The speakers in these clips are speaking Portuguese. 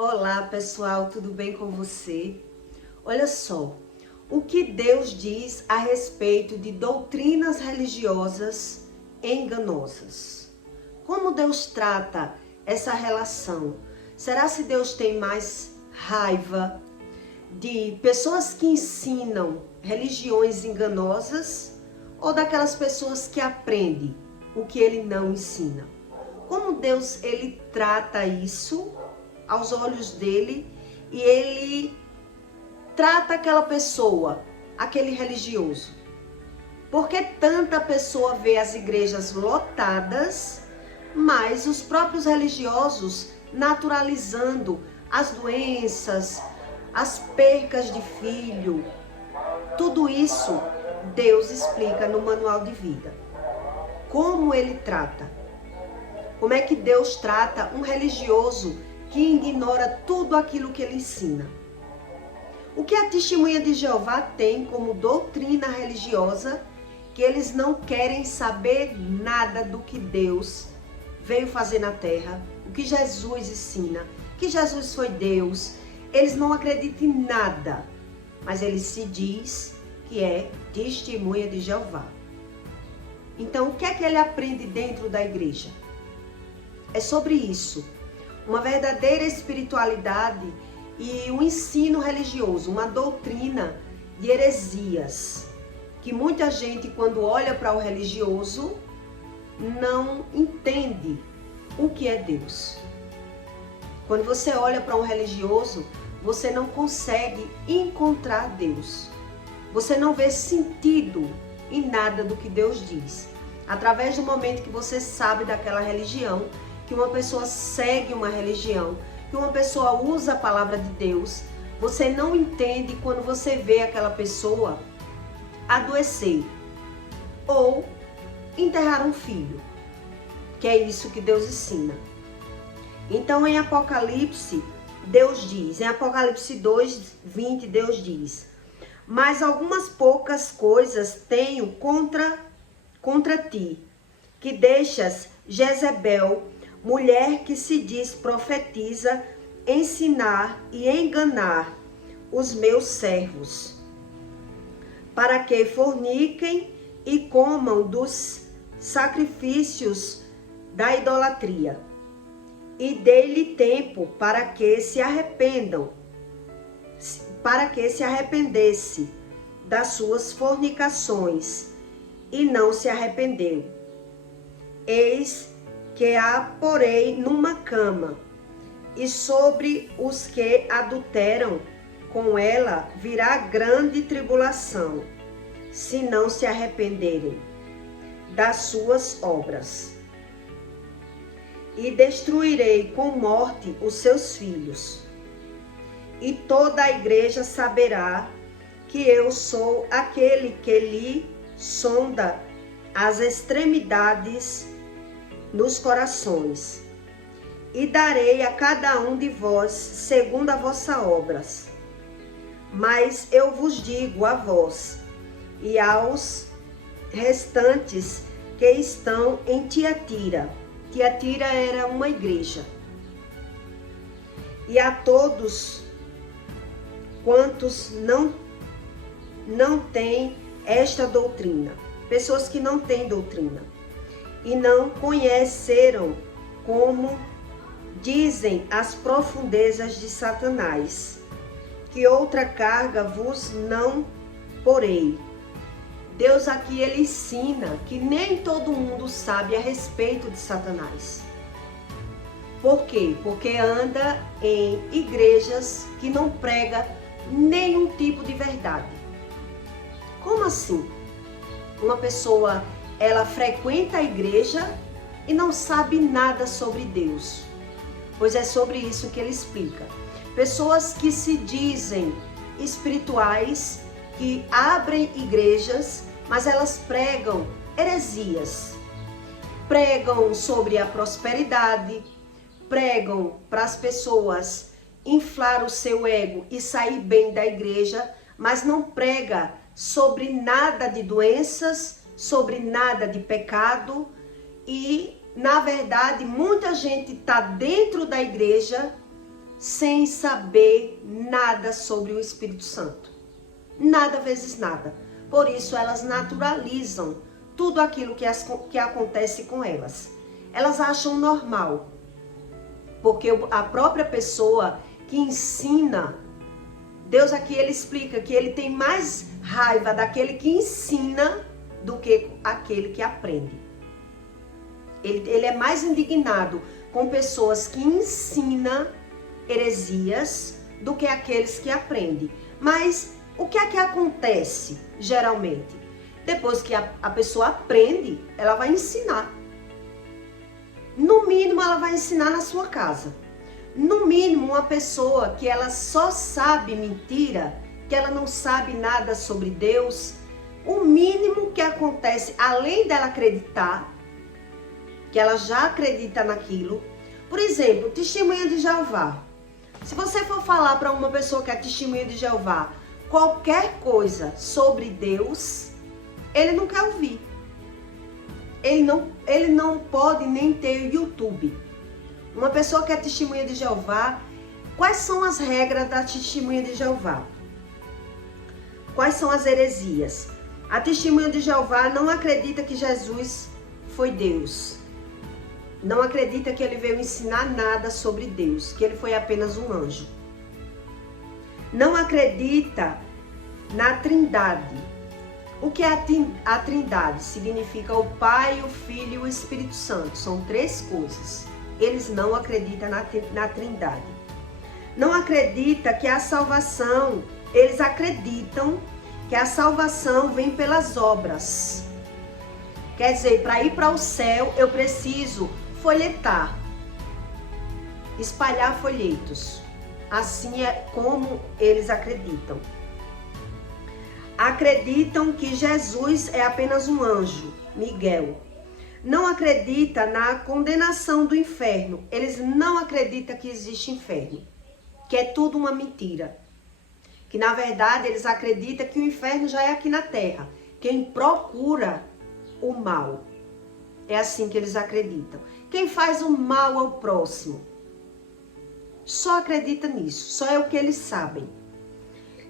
Olá pessoal, tudo bem com você? Olha só, o que Deus diz a respeito de doutrinas religiosas enganosas. Como Deus trata essa relação? Será se Deus tem mais raiva de pessoas que ensinam religiões enganosas ou daquelas pessoas que aprendem o que ele não ensina? Como Deus ele trata isso aos olhos dele e ele trata aquela pessoa, aquele religioso? Porque tanta pessoa vê as igrejas lotadas, mas os próprios religiosos naturalizando as doenças, as percas de filho, tudo isso Deus explica no manual de vida. Como ele trata? Como é que Deus trata um religioso que ignora tudo aquilo que ele ensina? O que a Testemunha de Jeová tem como doutrina religiosa, que eles não querem saber nada do que Deus veio fazer na terra, o que Jesus ensina, que Jesus foi Deus. Eles não acreditam em nada, mas ele se diz que é Testemunha de Jeová. Então, o que é que ele aprende dentro da igreja? É sobre isso. Uma verdadeira espiritualidade e um ensino religioso, uma doutrina de heresias, que muita gente, quando olha para o religioso, não entende o que é Deus. Quando você olha para um religioso, você não consegue encontrar Deus. Você não vê sentido em nada do que Deus diz. Através do momento que você sabe daquela religião, que uma pessoa segue uma religião, que uma pessoa usa a palavra de Deus, você não entende quando você vê aquela pessoa adoecer ou enterrar um filho, que é isso que Deus ensina. Então em Apocalipse, Deus diz, em Apocalipse 2:20, Deus diz: mas algumas poucas coisas tenho contra ti, que deixas Jezebel, mulher que se diz profetiza, ensinar e enganar os meus servos, para que forniquem e comam dos sacrifícios da idolatria. E dei-lhe tempo para que se arrependesse das suas fornicações, e não se arrependeu. Eis que a porei numa cama, e sobre os que adulteram com ela virá grande tribulação, se não se arrependerem das suas obras. E destruirei com morte os seus filhos, e toda a igreja saberá que eu sou aquele que lhe sonda as extremidades nos corações, e darei a cada um de vós segundo as vossas obras. Mas eu vos digo a vós e aos restantes que estão em Tiatira. Tiatira era uma igreja. E a todos quantos não têm esta doutrina, pessoas que não têm doutrina, e não conheceram, como dizem as profundezas de Satanás, que outra carga vos não porei. Deus aqui ele ensina que nem todo mundo sabe a respeito de Satanás. Por quê? Porque anda em igrejas que não prega nenhum tipo de verdade. Como assim? Uma pessoa, ela frequenta a igreja e não sabe nada sobre Deus. Pois é sobre isso que ele explica. Pessoas que se dizem espirituais, que abrem igrejas, mas elas pregam heresias. Pregam sobre a prosperidade, pregam para as pessoas inflar o seu ego e sair bem da igreja, mas não prega sobre nada de doenças, sobre nada de pecado. E, na verdade, muita gente está dentro da igreja sem saber nada sobre o Espírito Santo. Nada vezes nada. Por isso elas naturalizam tudo aquilo que acontece com elas. Elas acham normal. Porque a própria pessoa que ensina, Deus aqui ele explica que ele tem mais raiva daquele que ensina do que aquele que aprende. Ele é mais indignado com pessoas que ensinam heresias do que aqueles que aprendem. Mas o que é que acontece geralmente? Depois que a pessoa aprende, ela vai ensinar. No mínimo, ela vai ensinar na sua casa. No mínimo, uma pessoa que ela só sabe mentira, que ela não sabe nada sobre Deus, o mínimo que acontece, além dela acreditar, que ela já acredita naquilo. Por exemplo, testemunha de Jeová. Se você for falar para uma pessoa que é testemunha de Jeová qualquer coisa sobre Deus, ele não quer ouvir. Ele não pode nem ter YouTube. Uma pessoa que é testemunha de Jeová, quais são as regras da testemunha de Jeová? Quais são as heresias? A testemunha de Jeová não acredita que Jesus foi Deus. Não acredita que ele veio ensinar nada sobre Deus, que ele foi apenas um anjo. Não acredita na Trindade. O que é a Trindade? Significa o Pai, o Filho e o Espírito Santo. São três coisas. Eles não acreditam na Trindade. Não acredita que a salvação, eles acreditam que a salvação vem pelas obras. Quer dizer, para ir para o céu, eu preciso folhetar, espalhar folhetos. Assim é como eles acreditam. Acreditam que Jesus é apenas um anjo, Miguel. Não acredita na condenação do inferno. Eles não acreditam que existe inferno, que é tudo uma mentira. Que na verdade eles acreditam que o inferno já é aqui na terra. Quem procura o mal. É assim que eles acreditam. Quem faz o mal ao próximo só acredita nisso, só é o que eles sabem.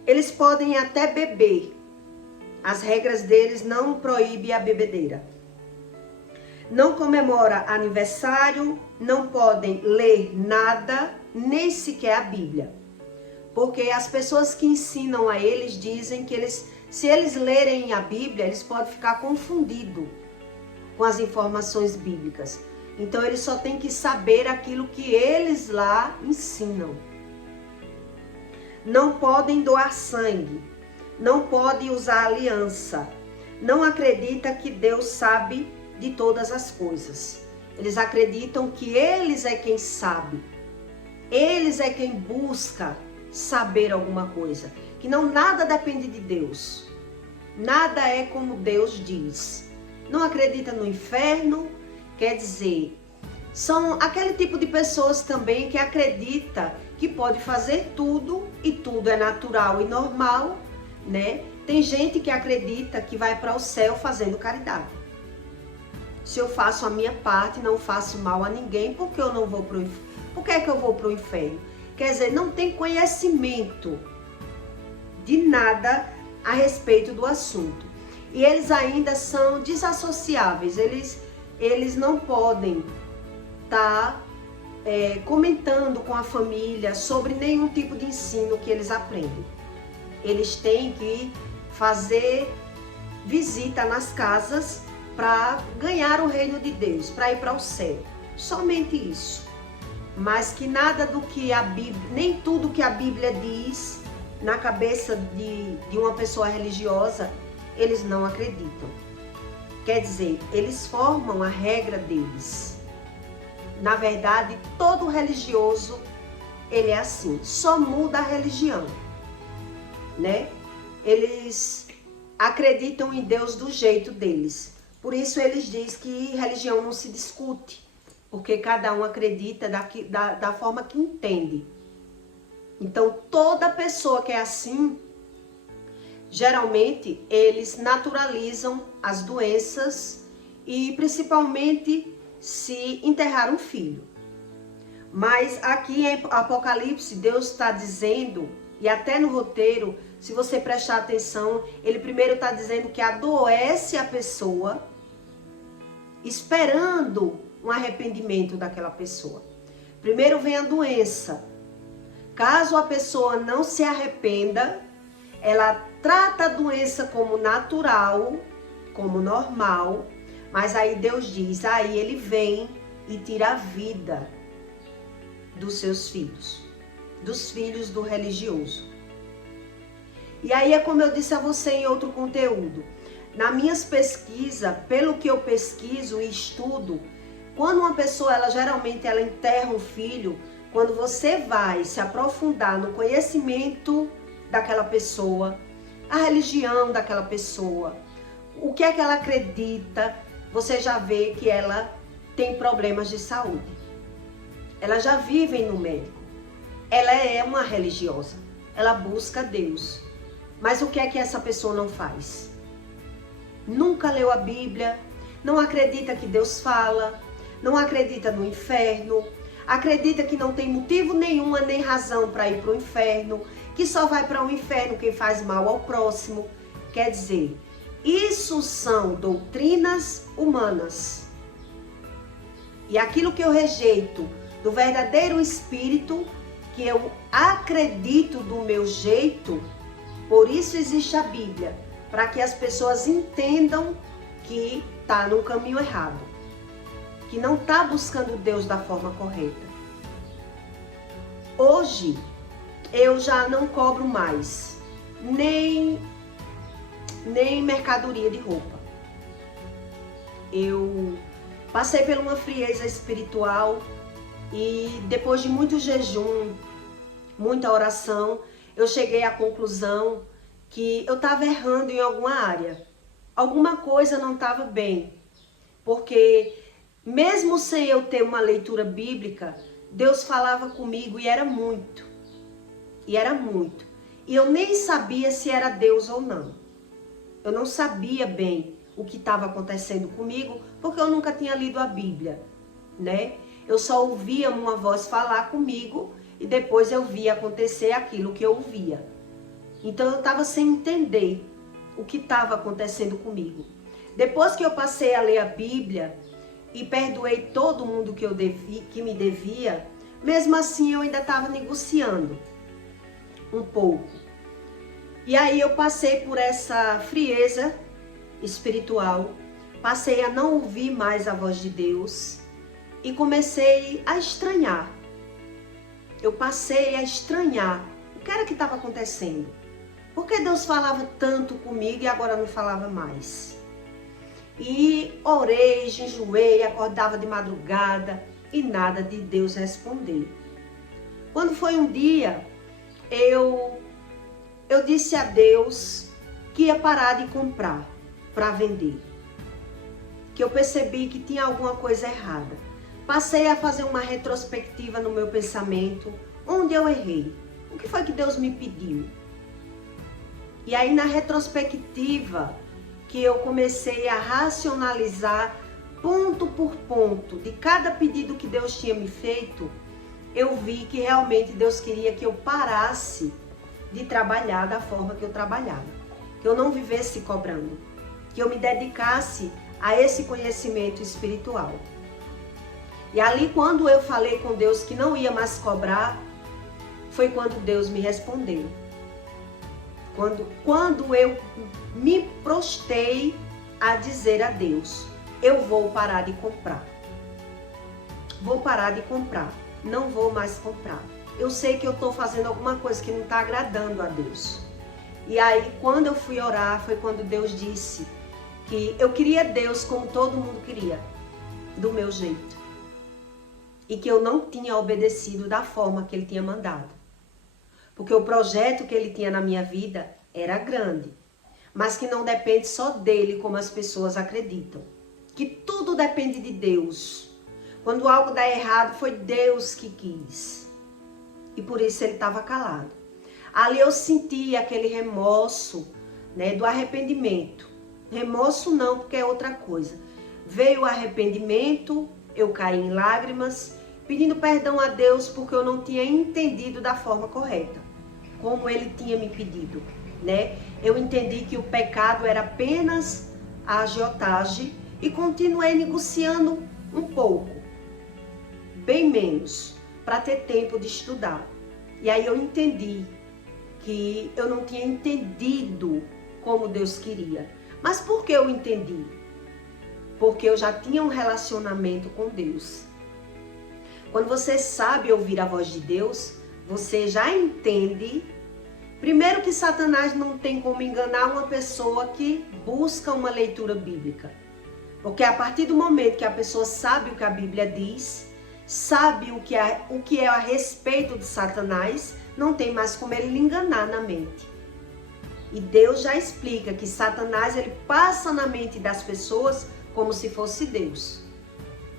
Eles podem até beber. As regras deles não proíbem a bebedeira. Não comemora aniversário, não podem ler nada, nem sequer a Bíblia. Porque as pessoas que ensinam a eles dizem que se eles lerem a Bíblia, eles podem ficar confundidos com as informações bíblicas. Então eles só têm que saber aquilo que eles lá ensinam. Não podem doar sangue, não podem usar aliança, não acredita que Deus sabe de todas as coisas. Eles acreditam que eles é quem sabe, eles é quem busca saber alguma coisa, que não nada depende de Deus, nada é como Deus diz. Não acredita no inferno, quer dizer, são aquele tipo de pessoas também que acredita que pode fazer tudo e tudo é natural e normal, né? Tem gente que acredita que vai para o céu fazendo caridade. Se eu faço a minha parte, não faço mal a ninguém, por que eu não vou pro inferno? Por que é que eu vou pro inferno? Quer dizer, não tem conhecimento de nada a respeito do assunto. E eles ainda são desassociáveis, eles não podem estar comentando com a família sobre nenhum tipo de ensino que eles aprendem. Eles têm que fazer visita nas casas para ganhar o reino de Deus, para ir para o céu. Somente isso. Mas que nada do que a Bíblia, nem tudo que a Bíblia diz na cabeça de uma pessoa religiosa, eles não acreditam. Quer dizer, eles formam a regra deles. Na verdade, todo religioso, ele é assim, só muda a religião, né? Eles acreditam em Deus do jeito deles. Por isso eles dizem que religião não se discute, porque cada um acredita da forma que entende. Então, toda pessoa que é assim, geralmente, eles naturalizam as doenças e principalmente se enterrar um filho. Mas aqui em Apocalipse, Deus está dizendo, e até no roteiro, se você prestar atenção, ele primeiro está dizendo que adoece a pessoa, esperando um arrependimento daquela pessoa. Primeiro vem a doença. Caso a pessoa não se arrependa, ela trata a doença como natural, como normal, mas aí Deus diz, aí ele vem e tira a vida dos seus filhos, dos filhos do religioso. E aí é como eu disse a você em outro conteúdo, nas minhas pesquisas, pelo que eu pesquiso e estudo, quando uma pessoa, geralmente ela enterra um filho, quando você vai se aprofundar no conhecimento daquela pessoa, a religião daquela pessoa, o que é que ela acredita, você já vê que ela tem problemas de saúde. Ela já vive no médico. Ela é uma religiosa. Ela busca Deus. Mas o que é que essa pessoa não faz? Nunca leu a Bíblia, não acredita que Deus fala, não acredita no inferno, acredita que não tem motivo nenhum nem razão para ir para o inferno, que só vai para o inferno quem faz mal ao próximo. Quer dizer, isso são doutrinas humanas. E aquilo que eu rejeito do verdadeiro Espírito, que eu acredito do meu jeito, por isso existe a Bíblia, para que as pessoas entendam que está no caminho errado, que não está buscando Deus da forma correta. Hoje, eu já não cobro mais nem mercadoria de roupa. Eu passei por uma frieza espiritual e depois de muito jejum, muita oração, eu cheguei à conclusão que eu estava errando em alguma área. Alguma coisa não estava bem. Porque mesmo sem eu ter uma leitura bíblica, Deus falava comigo e era muito. E era muito. E eu nem sabia se era Deus ou não. Eu não sabia bem o que estava acontecendo comigo, porque eu nunca tinha lido a Bíblia, né? Eu só ouvia uma voz falar comigo e depois eu via acontecer aquilo que eu ouvia. Então eu estava sem entender o que estava acontecendo comigo. Depois que eu passei a ler a Bíblia e perdoei todo mundo que me devia, mesmo assim eu ainda estava negociando um pouco. E aí eu passei por essa frieza espiritual, passei a não ouvir mais a voz de Deus e comecei a estranhar. Eu passei a estranhar o que era que estava acontecendo. Por que Deus falava tanto comigo e agora não falava mais? E orei, jejuei, acordava de madrugada e nada de Deus responder. Quando foi um dia, eu disse a Deus que ia parar de comprar para vender. Que eu percebi que tinha alguma coisa errada. Passei a fazer uma retrospectiva no meu pensamento, onde eu errei. O que foi que Deus me pediu? E aí na retrospectiva, que eu comecei a racionalizar ponto por ponto de cada pedido que Deus tinha me feito, eu vi que realmente Deus queria que eu parasse de trabalhar da forma que eu trabalhava. Que eu não vivesse cobrando. Que eu me dedicasse a esse conhecimento espiritual. E ali quando eu falei com Deus que não ia mais cobrar, foi quando Deus me respondeu. Quando eu me prostei a dizer a Deus, eu vou parar de comprar. Vou parar de comprar. Não vou mais comprar. Eu sei que eu estou fazendo alguma coisa que não está agradando a Deus. E aí, quando eu fui orar, foi quando Deus disse que eu queria Deus como todo mundo queria, do meu jeito. E que eu não tinha obedecido da forma que Ele tinha mandado. Porque o projeto que Ele tinha na minha vida era grande, mas que não depende só dele como as pessoas acreditam. Que tudo depende de Deus. Quando algo dá errado, foi Deus que quis. E por isso Ele estava calado. Ali eu senti aquele remorso, né, do arrependimento. Remorso não, porque é outra coisa. Veio o arrependimento, eu caí em lágrimas pedindo perdão a Deus porque eu não tinha entendido da forma correta, como Ele tinha me pedido, né? Eu entendi que o pecado era apenas a agiotagem e continuei negociando um pouco, bem menos, para ter tempo de estudar. E aí eu entendi que eu não tinha entendido como Deus queria. Mas por que eu entendi? Porque eu já tinha um relacionamento com Deus. Quando você sabe ouvir a voz de Deus, você já entende, primeiro, que Satanás não tem como enganar uma pessoa que busca uma leitura bíblica. Porque a partir do momento que a pessoa sabe o que a Bíblia diz, sabe o que é a respeito de Satanás, não tem mais como ele lhe enganar na mente. E Deus já explica que Satanás, ele passa na mente das pessoas como se fosse Deus,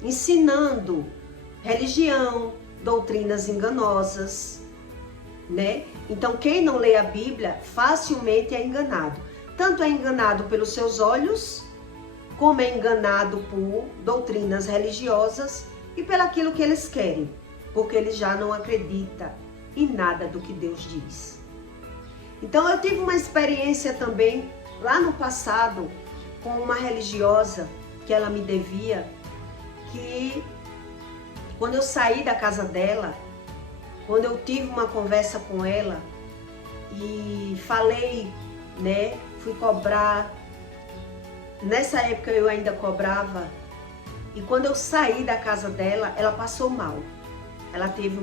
ensinando religião, doutrinas enganosas, né? Então quem não lê a Bíblia facilmente é enganado. Tanto é enganado pelos seus olhos, como é enganado por doutrinas religiosas e pelaquilo que eles querem, porque ele já não acredita em nada do que Deus diz. Então eu tive uma experiência também lá no passado com uma religiosa que ela me devia, que quando eu saí da casa dela, quando eu tive uma conversa com ela e falei, né, fui cobrar, nessa época eu ainda cobrava, e quando eu saí da casa dela, ela passou mal. Ela teve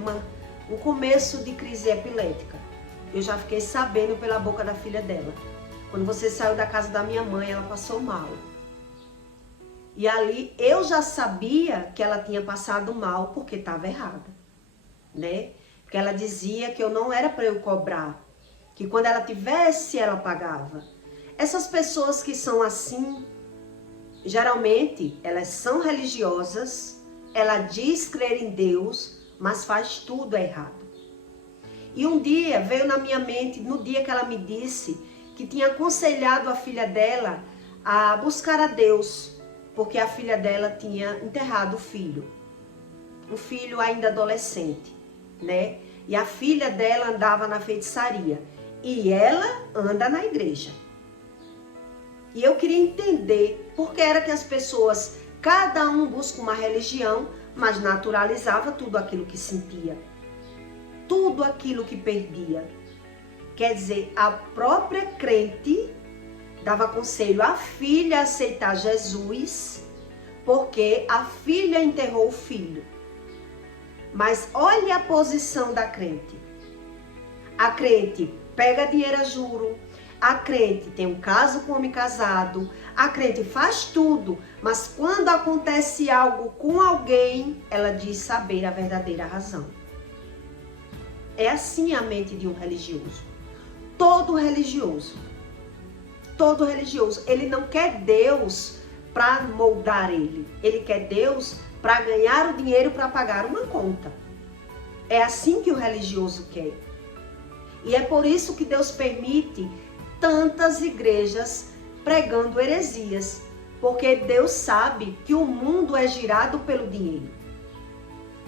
um começo de crise epilética. Eu já fiquei sabendo pela boca da filha dela. Quando você saiu da casa da minha mãe, ela passou mal. E ali eu já sabia que ela tinha passado mal porque estava errada, né? Porque ela dizia que eu não era para eu cobrar, que quando ela tivesse, ela pagava. Essas pessoas que são assim, geralmente elas são religiosas, ela diz crer em Deus, mas faz tudo errado. E um dia veio na minha mente, no dia que ela me disse que tinha aconselhado a filha dela a buscar a Deus, porque a filha dela tinha enterrado o filho. Um filho ainda adolescente, né? E a filha dela andava na feitiçaria. E ela anda na igreja. E eu queria entender por que era que as pessoas, cada um busca uma religião, mas naturalizava tudo aquilo que sentia. Tudo aquilo que perdia. Quer dizer, a própria crente dava conselho à filha a aceitar Jesus, porque a filha enterrou o filho. Mas olha a posição da crente. A crente pega dinheiro a juro, a crente tem um caso com homem casado, a crente faz tudo, mas quando acontece algo com alguém, ela diz saber a verdadeira razão. É assim a mente de um religioso. Todo religioso, ele não quer Deus para moldar ele. Ele quer Deus para ganhar o dinheiro para pagar uma conta. É assim que o religioso quer. E é por isso que Deus permite tantas igrejas pregando heresias. Porque Deus sabe que o mundo é girado pelo dinheiro.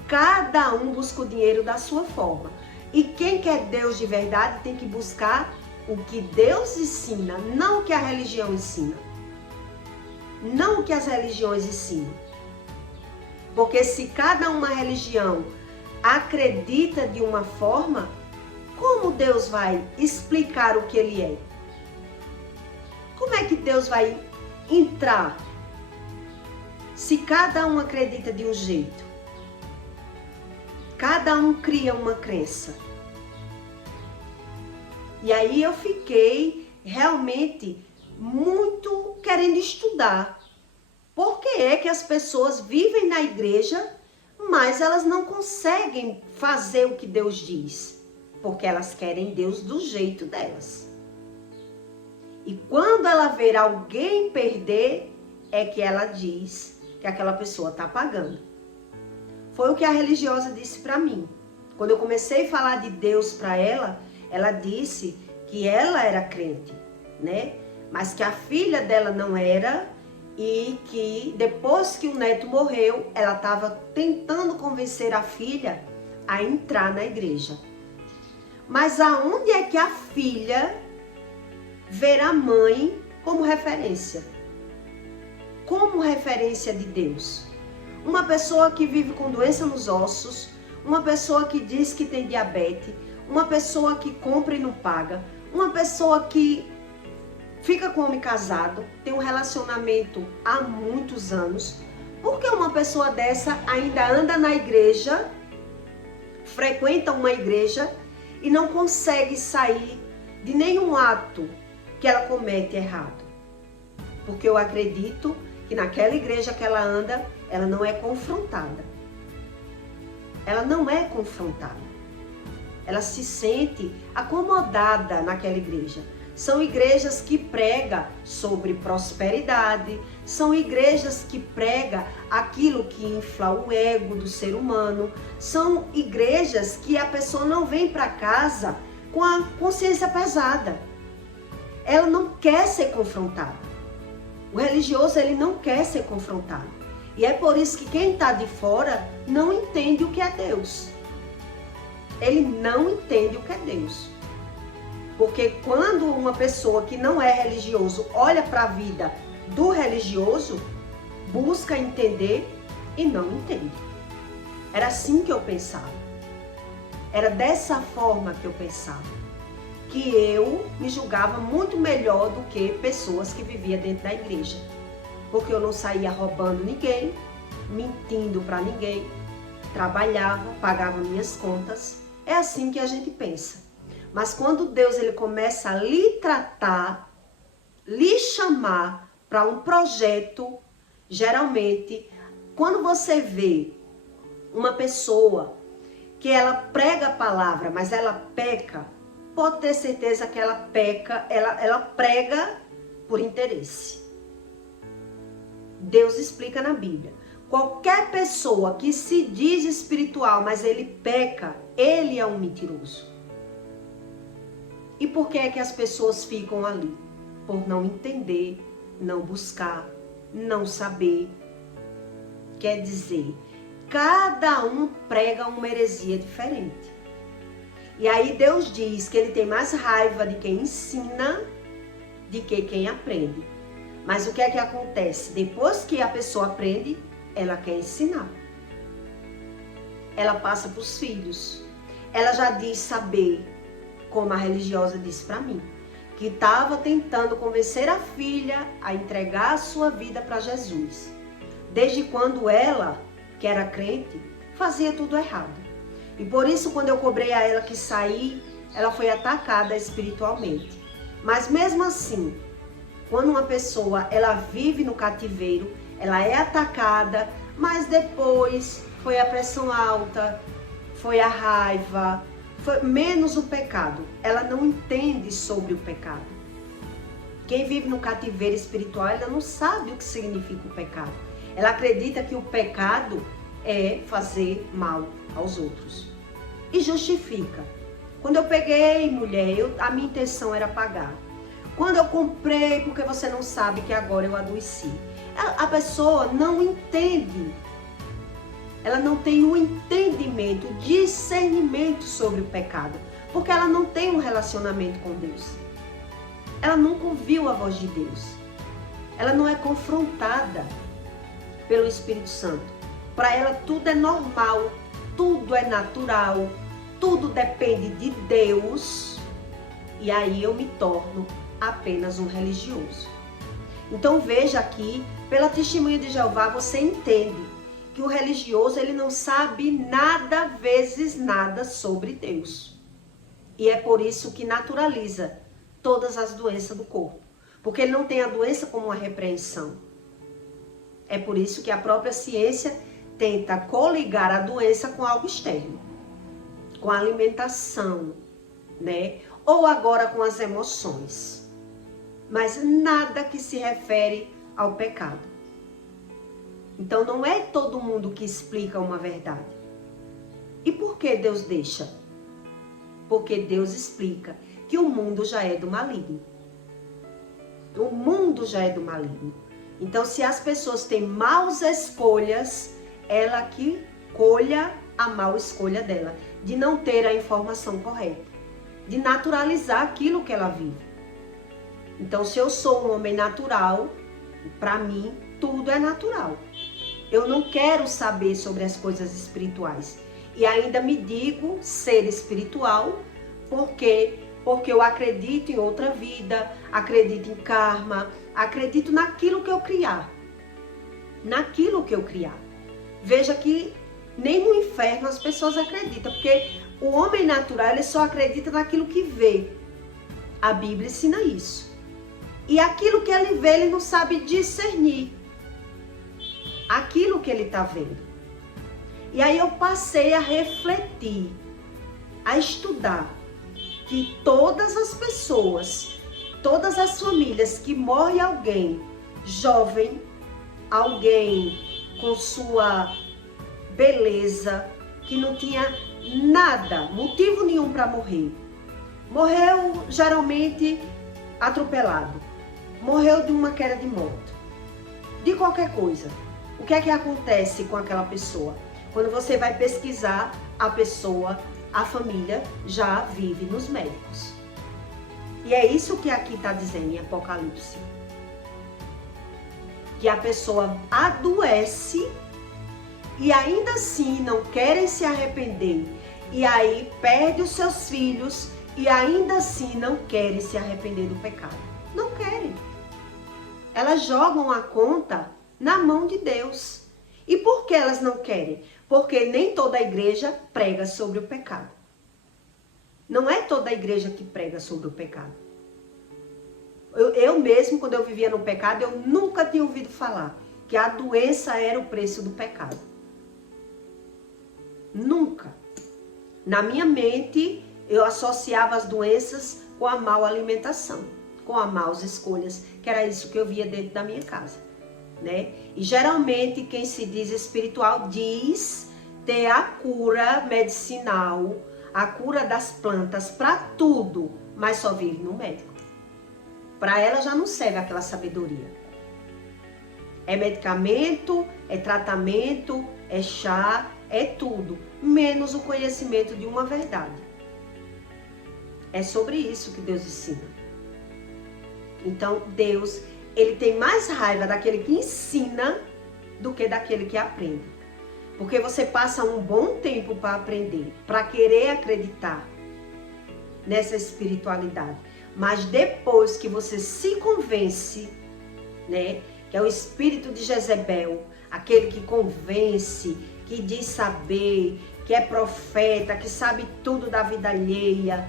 Cada um busca o dinheiro da sua forma. E quem quer Deus de verdade tem que buscar o que Deus ensina, não o que a religião ensina. Não o que as religiões ensinam. Porque se cada uma religião acredita de uma forma, como Deus vai explicar o que Ele é? Como é que Deus vai entrar se cada um acredita de um jeito? Cada um cria uma crença. E aí eu fiquei realmente muito querendo estudar. Por que é que as pessoas vivem na igreja, mas elas não conseguem fazer o que Deus diz? Porque elas querem Deus do jeito delas. E quando ela ver alguém perder, é que ela diz que aquela pessoa está pagando. Foi o que a religiosa disse para mim. Quando eu comecei a falar de Deus para ela, ela disse que ela era crente, né? Mas que a filha dela não era e que depois que o neto morreu, ela estava tentando convencer a filha a entrar na igreja. Mas aonde é que a filha vê a mãe como referência? Como referência de Deus? Uma pessoa que vive com doença nos ossos, uma pessoa que diz que tem diabetes, uma pessoa que compra e não paga, uma pessoa que fica com um homem casado, tem um relacionamento há muitos anos. Por que uma pessoa dessa ainda anda na igreja, frequenta uma igreja e não consegue sair de nenhum ato que ela comete errado? Porque eu acredito que naquela igreja que ela anda, ela não é confrontada. Ela não é confrontada. Ela se sente acomodada naquela igreja. São igrejas que pregam sobre prosperidade, são igrejas que pregam aquilo que infla o ego do ser humano, são igrejas que a pessoa não vem para casa com a consciência pesada. Ela não quer ser confrontada. O religioso, ele não quer ser confrontado. E é por isso que quem está de fora não entende o que é Deus. Ele não entende o que é Deus. Porque quando uma pessoa que não é religioso olha para a vida do religioso, busca entender e não entende. Era assim que eu pensava. Era dessa forma que eu pensava. Que eu me julgava muito melhor do que pessoas que viviam dentro da igreja. Porque eu não saía roubando ninguém, mentindo para ninguém, trabalhava, pagava minhas contas. É assim que a gente pensa. Mas quando Deus ele começa a lhe tratar, lhe chamar para um projeto, geralmente, quando você vê uma pessoa que ela prega a palavra, mas ela peca, pode ter certeza que ela peca, ela prega por interesse. Deus explica na Bíblia. Qualquer pessoa que se diz espiritual, mas ele peca, ele é um mentiroso. E por que é que as pessoas ficam ali? Por não entender, não buscar, não saber. Quer dizer, cada um prega uma heresia diferente. E aí Deus diz que ele tem mais raiva de quem ensina do que quem aprende. Mas o que é que acontece? Depois que a pessoa aprende, ela quer ensinar. Ela passa para os filhos. Ela já diz saber, como a religiosa disse para mim, que estava tentando convencer a filha a entregar a sua vida para Jesus. Desde quando ela, que era crente, fazia tudo errado. E por isso, quando eu cobrei a ela que sair, ela foi atacada espiritualmente. Mas mesmo assim, quando uma pessoa ela vive no cativeiro, ela é atacada, mas depois foi a pressão alta, foi a raiva, foi menos o pecado. Ela não entende sobre o pecado. Quem vive no cativeiro espiritual, ela não sabe o que significa o pecado. Ela acredita que o pecado é fazer mal aos outros. E justifica. Quando eu peguei, mulher, a minha intenção era pagar. Quando eu comprei, porque você não sabe que agora eu adoeci. A pessoa não entende. Ela não tem o entendimento, o discernimento sobre o pecado. Porque ela não tem um relacionamento com Deus. Ela nunca ouviu a voz de Deus. Ela não é confrontada pelo Espírito Santo. Para ela tudo é normal, tudo é natural, tudo depende de Deus. E aí eu me torno apenas um religioso. Então veja aqui, pela testemunha de Jeová, você entende que o religioso ele não sabe nada vezes nada sobre Deus. E é por isso que naturaliza todas as doenças do corpo. Porque ele não tem a doença como uma repreensão. É por isso que a própria ciência tenta coligar a doença com algo externo. Com a alimentação, né? Ou agora com as emoções. Mas nada que se refere ao pecado. Então não é todo mundo que explica uma verdade. E por que Deus deixa? Porque Deus explica que o mundo já é do maligno. O mundo já é do maligno. Então, se as pessoas têm maus escolhas, ela que colha a mal escolha dela, de não ter a informação correta, de naturalizar aquilo que ela vive. Então, se eu sou um homem natural, para mim, tudo é natural. Eu não quero saber sobre as coisas espirituais. E ainda me digo ser espiritual, porque eu acredito em outra vida, acredito em karma, acredito naquilo que eu criar. Naquilo que eu criar. Veja que nem no inferno as pessoas acreditam, porque o homem natural ele só acredita naquilo que vê. A Bíblia ensina isso. E aquilo que ele vê, ele não sabe discernir. Aquilo que ele está vendo. E aí eu passei a refletir, a estudar, que todas as pessoas, todas as famílias que morre alguém jovem, alguém com sua beleza, que não tinha nada, motivo nenhum para morrer. Morreu geralmente atropelado, morreu de uma queda de moto, de qualquer coisa. O que é que acontece com aquela pessoa? Quando você vai pesquisar, a pessoa, a família já vive nos médicos. E é isso que aqui está dizendo em Apocalipse. Que a pessoa adoece e ainda assim não querem se arrepender. E aí perde os seus filhos e ainda assim não querem se arrepender do pecado. Não querem. Elas jogam a conta na mão de Deus. E por que elas não querem? Porque nem toda a igreja prega sobre o pecado. Não é toda a igreja que prega sobre o pecado. Eu mesmo, quando eu vivia no pecado, eu nunca tinha ouvido falar que a doença era o preço do pecado. Nunca. Na minha mente, eu associava as doenças com a mal alimentação, com as maus escolhas, que era isso que eu via dentro da minha casa. Né? E geralmente quem se diz espiritual diz ter a cura medicinal, a cura das plantas para tudo, mas só vive no médico. Para ela já não serve aquela sabedoria. É medicamento, é tratamento, é chá, é tudo, menos o conhecimento de uma verdade. É sobre isso que Deus ensina. Então Deus, ele tem mais raiva daquele que ensina do que daquele que aprende. Porque você passa um bom tempo para aprender, para querer acreditar nessa espiritualidade. Mas depois que você se convence, né, que é o espírito de Jezebel, aquele que convence, que diz saber, que é profeta, que sabe tudo da vida alheia.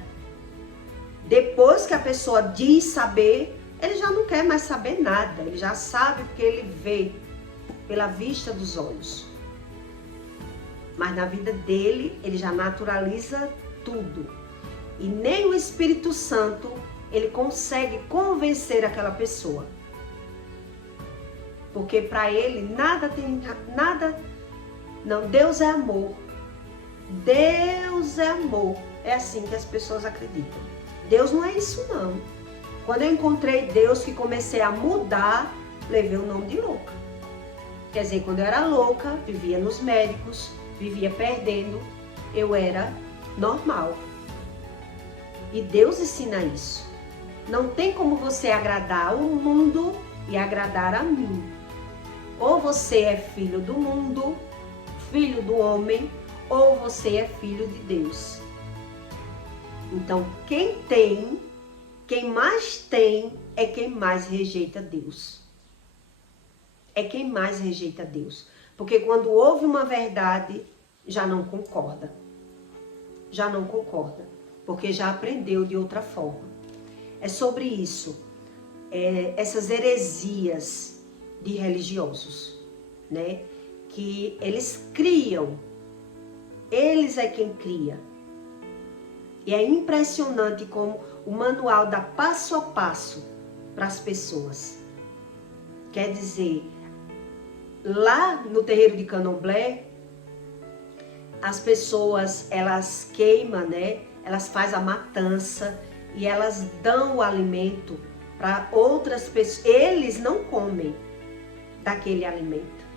Depois que a pessoa diz saber, ele já não quer mais saber nada, ele já sabe porque ele vê pela vista dos olhos. Mas na vida dele, ele já naturaliza tudo. E nem o Espírito Santo, ele consegue convencer aquela pessoa. Porque para ele, não, Deus é amor. Deus é amor. É assim que as pessoas acreditam. Deus não é isso não. Quando eu encontrei Deus, que comecei a mudar, levei o nome de louca. Quer dizer, quando eu era louca, vivia nos médicos, vivia perdendo, eu era normal. E Deus ensina isso. Não tem como você agradar o mundo e agradar a mim. Ou você é filho do mundo, filho do homem, ou você é filho de Deus. Então, quem mais tem, é quem mais rejeita Deus. É quem mais rejeita Deus. Porque quando ouve uma verdade, já não concorda. Já não concorda. Porque já aprendeu de outra forma. É sobre isso. Essas heresias de religiosos, né? Que eles criam. Eles é quem cria. E é impressionante como o manual dá passo a passo para as pessoas. Quer dizer, lá no terreiro de Candomblé, as pessoas, elas queimam, né? Elas fazem a matança e elas dão o alimento para outras pessoas. Eles não comem, daquele alimento.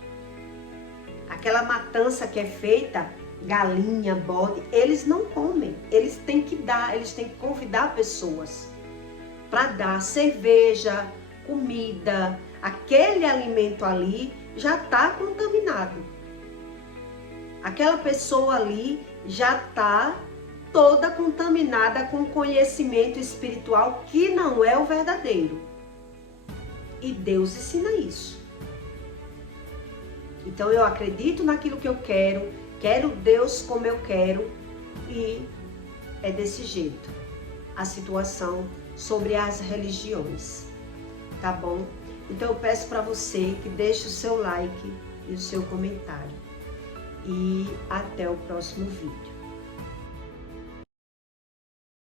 Aquela matança que é feita, galinha, bode, eles não comem. Eles têm que dar, eles têm que convidar pessoas para dar cerveja, comida. Aquele alimento ali já está contaminado. Aquela pessoa ali já está toda contaminada com conhecimento espiritual que não é o verdadeiro. E Deus ensina isso. Então eu acredito naquilo que eu quero Deus como eu quero, e é desse jeito a situação sobre as religiões, tá bom? Então eu peço para você que deixe o seu like e o seu comentário. E até o próximo vídeo.